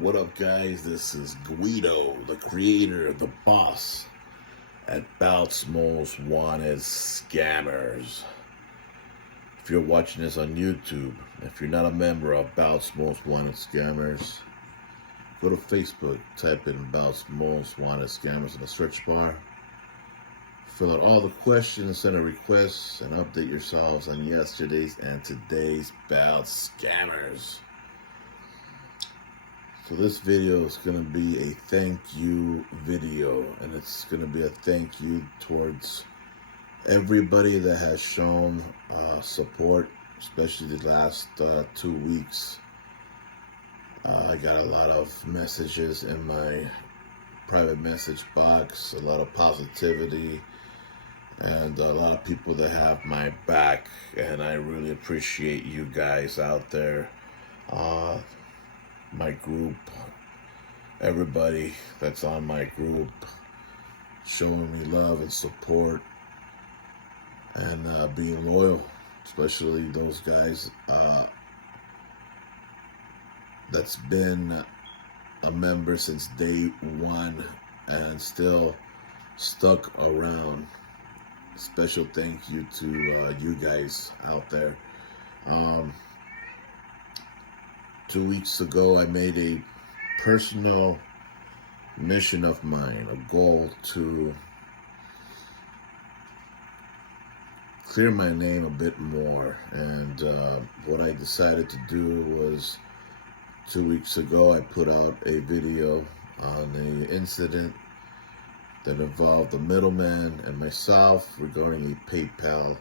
What up, guys? This is Guido, the creator, the boss at Bout's Most Wanted Scammers. If you're watching this on YouTube, if you're not a member of Bout's Most Wanted Scammers, go to Facebook, type in Bout's Most Wanted Scammers in the search bar. Fill out all the questions, send a request, and update yourselves on yesterday's and today's Bout Scammers. So this video is going to be a thank you video, and it's going to be a thank you towards everybody that has shown support, especially the last 2 weeks. I got a lot of messages in my private message box, a lot of positivity, and a lot of people that have my back, and I really appreciate you guys out there. My group, everybody that's on my group, showing me love and support, and being loyal, especially those guys that's been a member since day one and still stuck around. Special thank you to you guys out there. 2 weeks ago, I made a personal mission of mine, a goal to clear my name a bit more. And what I decided to do was, 2 weeks ago, I put out a video on an incident that involved the middleman and myself regarding a PayPal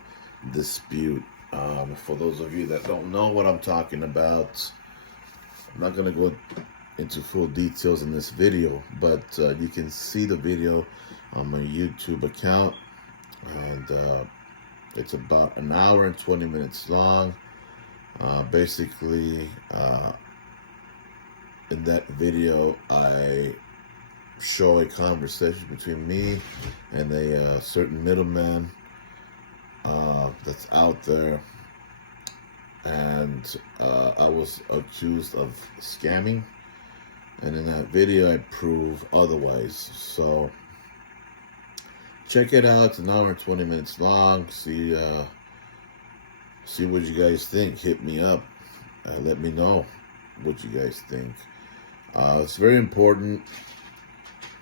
dispute. For those of you that don't know what I'm talking about, I'm not going to go into full details in this video, but you can see the video on my YouTube account, and it's about an hour and 20 minutes long. Basically, in that video, I show a conversation between me and a certain middleman that's out there. And I was accused of scamming, and in that video I prove otherwise. So check it out. It's an hour and 20 minutes long. See what you guys think. Hit me up. Let me know what you guys think. It's very important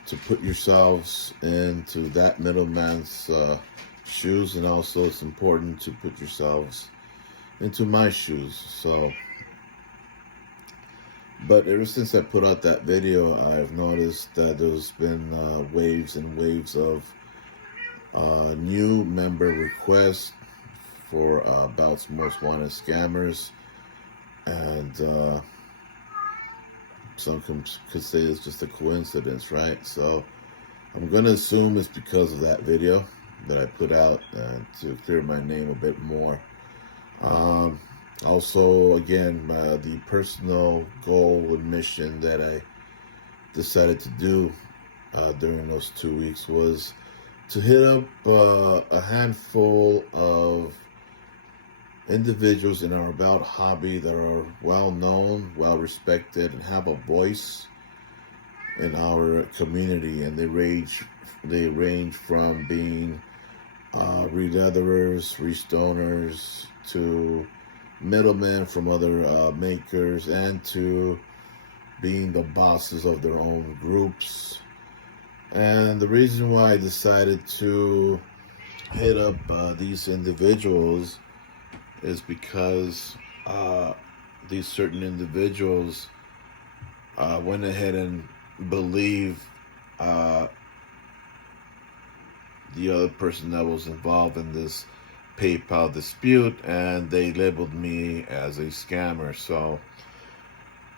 to put yourselves into that middleman's shoes, and also it's important to put yourselves into my shoes. So, but ever since I put out that video, I've noticed that there's been waves and waves of new member requests for Bout's Most Wanted Scammers, and some could say it's just a coincidence, right? So I'm gonna assume it's because of that video that I put out to clear my name a bit more. Also, again, the personal goal and mission that I decided to do during those 2 weeks was to hit up a handful of individuals in our Bout hobby that are well known, well respected, and have a voice in our community. And they range from being re-leatherers, restoners, to middlemen from other makers, and to being the bosses of their own groups. And the reason why I decided to hit up these individuals is because these certain individuals went ahead and believed the other person that was involved in this PayPal dispute, and they labeled me as a scammer. So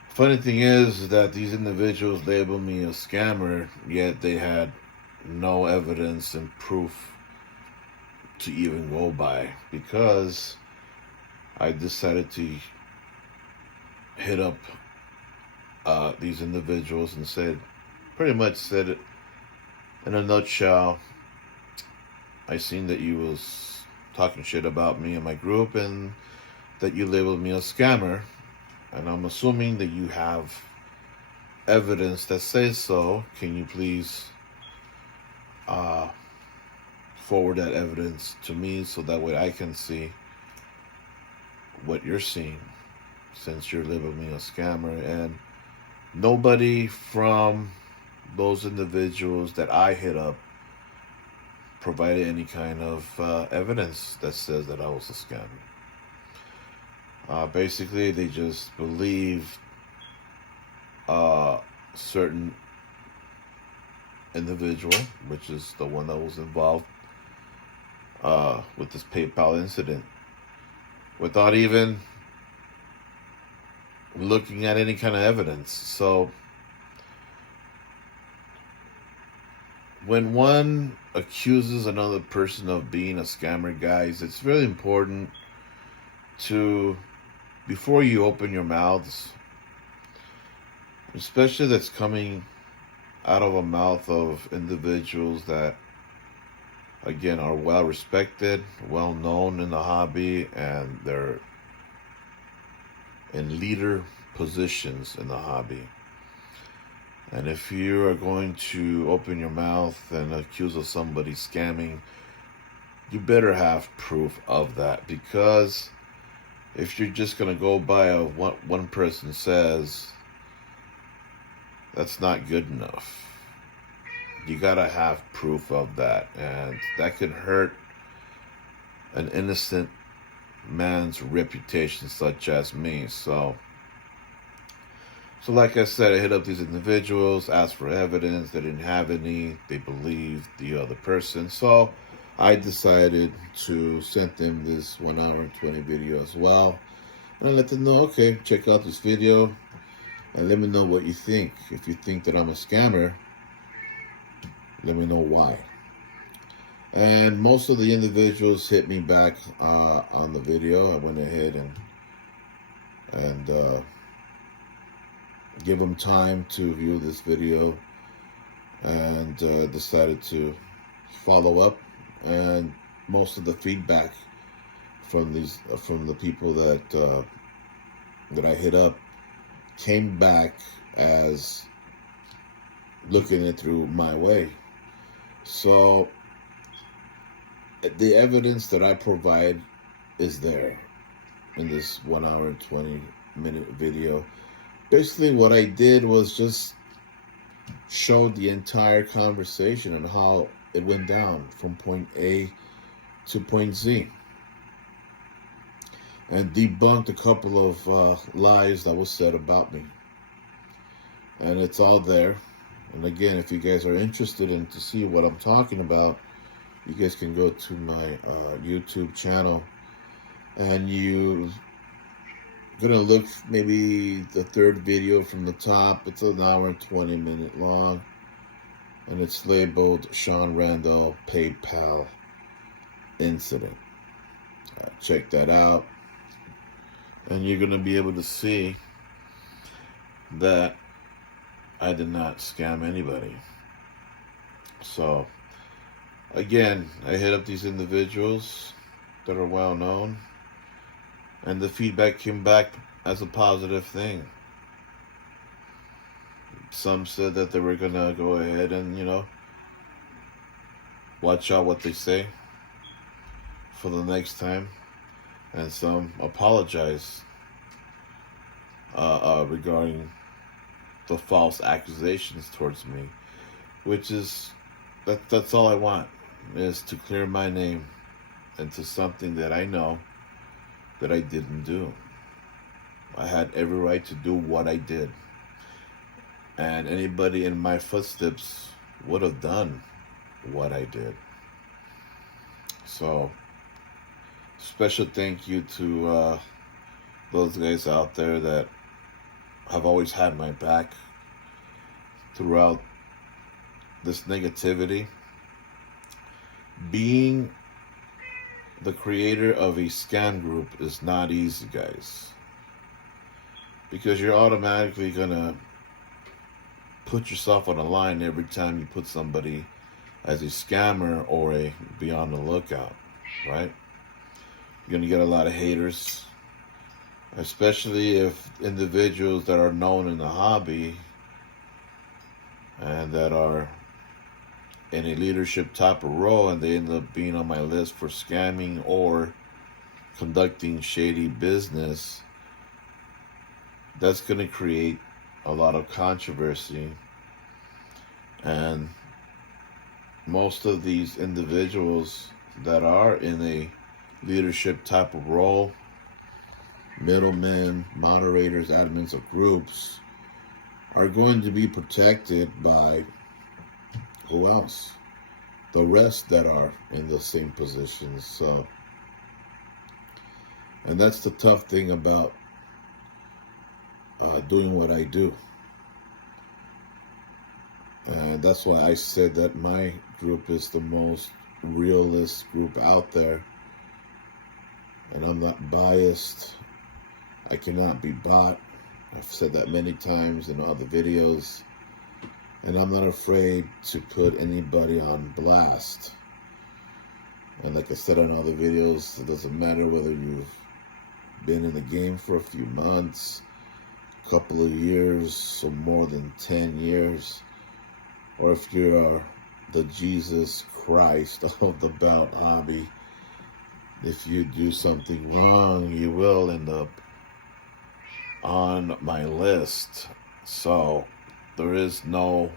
funny thing is that these individuals labeled me a scammer, yet they had no evidence and proof to even go by, because I decided to hit up these individuals and pretty much said it in a nutshell. I seen that you was talking shit about me and my group, and that you labeled me a scammer, and I'm assuming that you have evidence that says so, can you please forward that evidence to me so that way I can see what you're seeing, since you're labeling me a scammer. And nobody from those individuals that I hit up provided any kind of evidence that says that I was a scammer. Basically, they just believed certain individual, which is the one that was involved with this PayPal incident, without even looking at any kind of evidence. So when one accuses another person of being a scammer, guys, it's really important to, before you open your mouths, especially that's coming out of a mouth of individuals that, again, are well respected, well known in the hobby, and they're in leader positions in the hobby. And if you are going to open your mouth and accuse of somebody scamming, you better have proof of that, because if you're just going to go by what one person says, that's not good enough. You gotta have proof of that, and that could hurt an innocent man's reputation, such as me. So like I said, I hit up these individuals, asked for evidence. They didn't have any. They believed the other person. So I decided to send them this 1 hour and 20 video as well, and I let them know, okay, check out this video and let me know what you think. If you think that I'm a scammer, let me know why. And most of the individuals hit me back on the video. I went ahead and give them time to view this video, and decided to follow up. And most of the feedback from the people that I hit up came back as looking it through my way. So the evidence that I provide is there in this 1 hour and 20 minute video. Basically what I did was just show the entire conversation and how it went down from point A to point Z, and debunked a couple of lies that was said about me. And it's all there. And again, if you guys are interested in to see what I'm talking about, you guys can go to my YouTube channel, and you're gonna look maybe the third video from the top. It's an hour and 20 minute long, and it's labeled Sean Randall PayPal Incident. Check that out, and you're gonna be able to see that I did not scam anybody. So again, I hit up these individuals that are well known, and the feedback came back as a positive thing. Some said that they were gonna go ahead and, watch out what they say for the next time, and some apologized regarding the false accusations towards me, which is that's all I want, is to clear my name into something that I know that I didn't do. I had every right to do what I did, and anybody in my footsteps would have done what I did. So special thank you to those guys out there that have always had my back throughout this negativity. Being the creator of a scam group is not easy, guys, because you're automatically gonna put yourself on a line every time you put somebody as a scammer or a be on the lookout, right? You're gonna get a lot of haters, especially if individuals that are known in the hobby and that are in a leadership type of role, and they end up being on my list for scamming or conducting shady business, that's going to create a lot of controversy. And most of these individuals that are in a leadership type of role, middlemen, moderators, admins of groups, are going to be protected by who else? The rest that are in the same positions. So, and that's the tough thing about doing what I do. And that's why I said that my group is the most realist group out there. And I'm not biased. I cannot be bought. I've said that many times in other videos. And I'm not afraid to put anybody on blast. And like I said on other videos, it doesn't matter whether you've been in the game for a few months, a couple of years, or more than 10 years, or if you're the Jesus Christ of the belt hobby. If you do something wrong, you will end up on my list. So there is no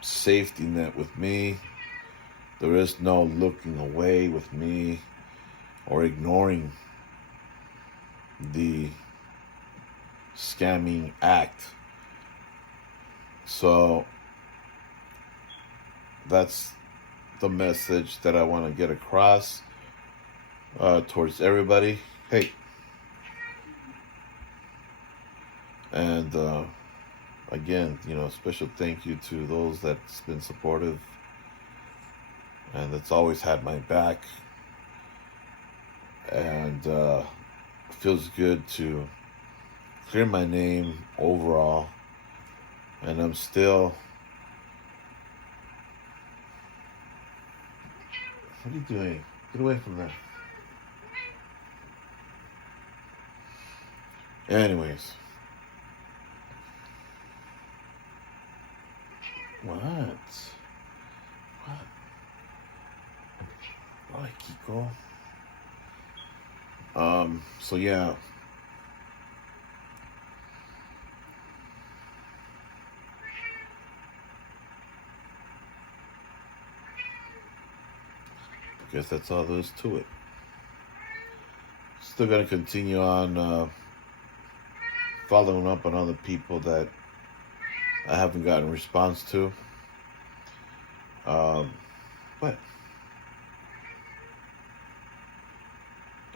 safety net with me. There is no looking away with me or ignoring the scamming act. So that's the message that I want to get across towards everybody. Hey. And again, special thank you to those that's been supportive and that's always had my back. And it feels good to clear my name overall. And I'm still... What are you doing? Get away from that. Anyways. What? Why, Kiko? So yeah. I guess that's all there is to it. Still gonna continue on following up on other people that I haven't gotten a response to. But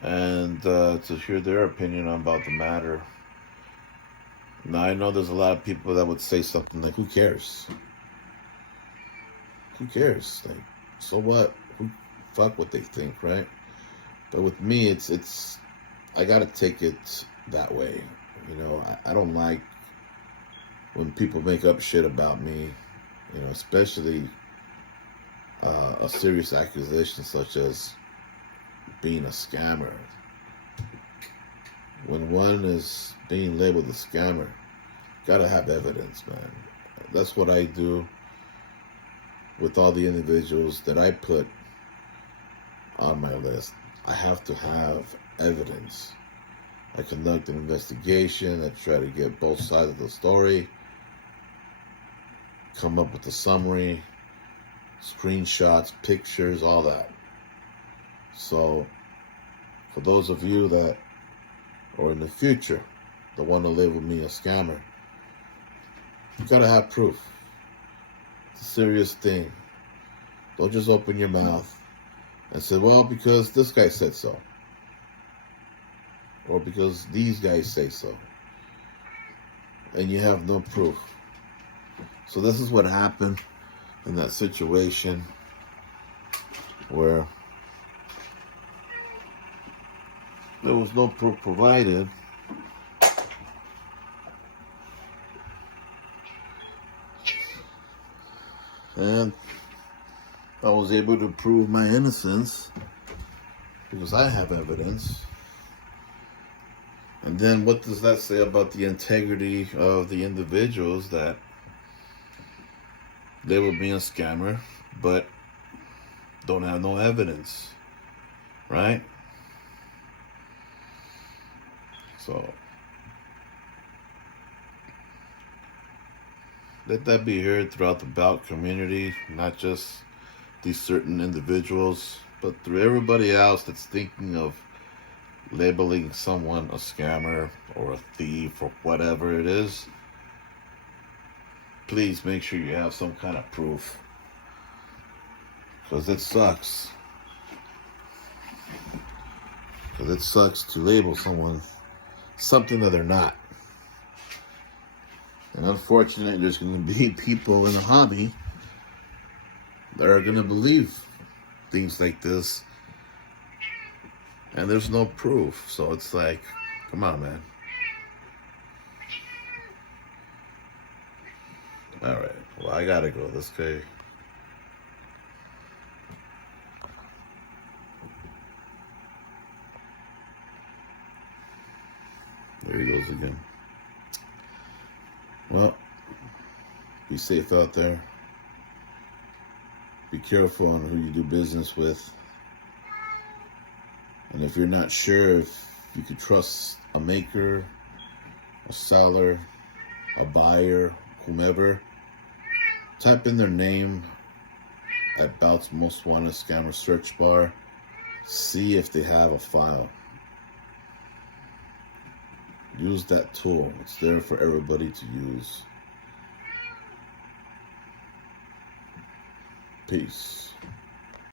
and to hear their opinion about the matter. Now I know there's a lot of people that would say something like, "Who cares? Who cares? Like, so what? Who fuck what they think, right?" But with me, it's I gotta take it that way. I don't like when people make up shit about me, especially a serious accusation such as being a scammer. When one is being labeled a scammer, gotta have evidence, man. That's what I do with all the individuals that I put on my list. I have to have evidence. I conduct an investigation. I try to get both sides of the story, come up with a summary, screenshots, pictures, all that. So for those of you that are in the future that want to label me a scammer, you gotta have proof. It's a serious thing. Don't just open your mouth and say, well, because this guy said so, or because these guys say so, and you have no proof. So this is what happened in that situation where there was no proof provided. And I was able to prove my innocence because I have evidence. And And then what does that say about the integrity of the individuals that label me a scammer, but don't have no evidence, right? So let that be heard throughout the Bout community, not just these certain individuals, but through everybody else that's thinking of labeling someone a scammer or a thief or whatever it is. Please make sure you have some kind of proof, because it sucks. Because it sucks to label someone something that they're not. And unfortunately, there's going to be people in the hobby that are going to believe things like this, and there's no proof. So it's like, come on, man. All right. Well, I gotta go. This guy. There he goes again. Well, be safe out there. Be careful on who you do business with. And if you're not sure if you could trust a maker, a seller, a buyer, whomever, type in their name at Bout's Most Wanted Scammer search bar. See if they have a file. Use that tool. It's there for everybody to use. Peace.